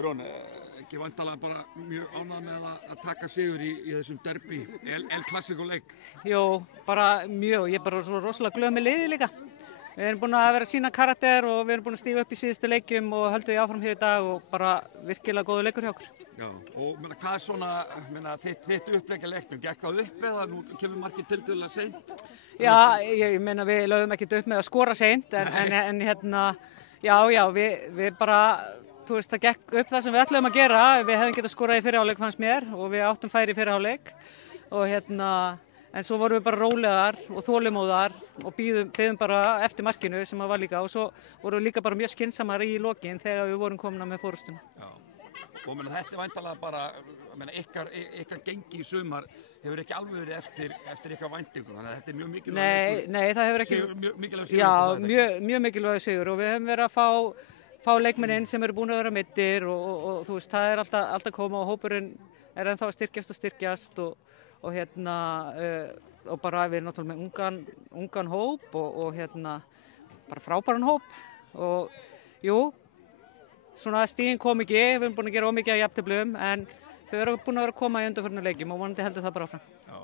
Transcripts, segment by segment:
Rún, ekki vantalega bara mjög ánægð með að taka sigur í þessum derby, El Clásico leik? Jú, bara mjög, ég er bara svo rosalega glöð með liðið líka. Við erum búin að vera að sýna karakter og við erum búin að stíga upp í síðustu leikjum og höldum við áfram hér í dag og bara virkilega góður leikur hjá okkur. Já, og hvað er svona, þitt uppleggja leiknum, gekk það upp eða nú kemur markið tiltölulega seint? Já, ég meina við lögðum ekkert upp með að skora seint en hérna, já, við bara, þú veist, það gekk upp það sem við ætluðum að gera. Við hefðum getað skorað í fyrri hálfleik fannst mér og við áttum færi í fyrri hálfleik og hérna, en svo vorum við bara rólegar og þolinmóðar og biðum bara eftir markinu sem var líka og svo vorum við líka bara mjög skynsamar í lokin þegar við vorum komna með fórustuna. Já, og þetta er væntanlega bara, ykkar gengi í sumar hefur ekki alveg verið eftir ykkar væntingum, þannig að þetta er mjög mikilvæg Nei, það hefur ekki mjög mikilvæg sigur. Já, mjög mikilvæg sigur og við höfum verið að fá leikmenn inn sem eru búin að vera middir og þú veist, það er alltaf að koma og hópurinn er ennþá að styrkjast og hérna og bara við erum náttúrulega með ungan hóp og hérna bara frábæran hóp og jú, svona stigin kom ekki, við erum búin að gera ómikið af jafnteflum en þau eru búin að vera að koma í undanförnum leikjum og vonandi heldur það bara áfram. Já,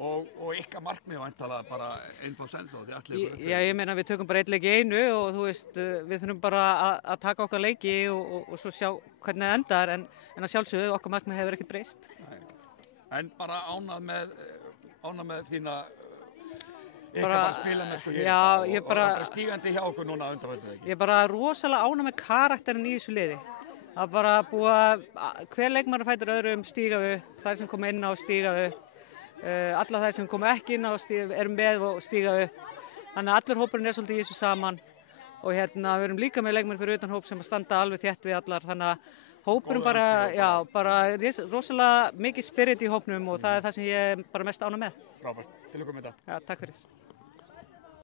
og ykkar markmið væntanlega bara einfalt sens og þið ætlið ykkur. Já, ég meina við tökum bara einn leik í einu og þú veist, við þurfum bara að taka okkar leiki og svo sjá hvernig það endar en að sjálfsögðu okkar markmið hefur ekki breyst. En bara ánægð með þína ykkar bara spila með sko hér og bara stígandi hjá okkur núna undanfarið ekki. Ég er bara rosalega ánægð með karakterin í þessu liði. Það er bara búið að hver leikmaður fætur öðrum stíga upp, þær sem koma inn á stíga upp, alla þær sem koma ekki inn á erum með og stíga upp. Þannig að allur hópurinn er svolítið í þessu saman og hérna við erum líka með leikmenn fyrir utan hóp sem standa alveg þétt við allar, þannig að hópurinn bara rosalega mikið spirit í hópnum og það er það sem ég er bara mest ánægð með. Frábært, til okkur með þetta. Já, takk fyrir.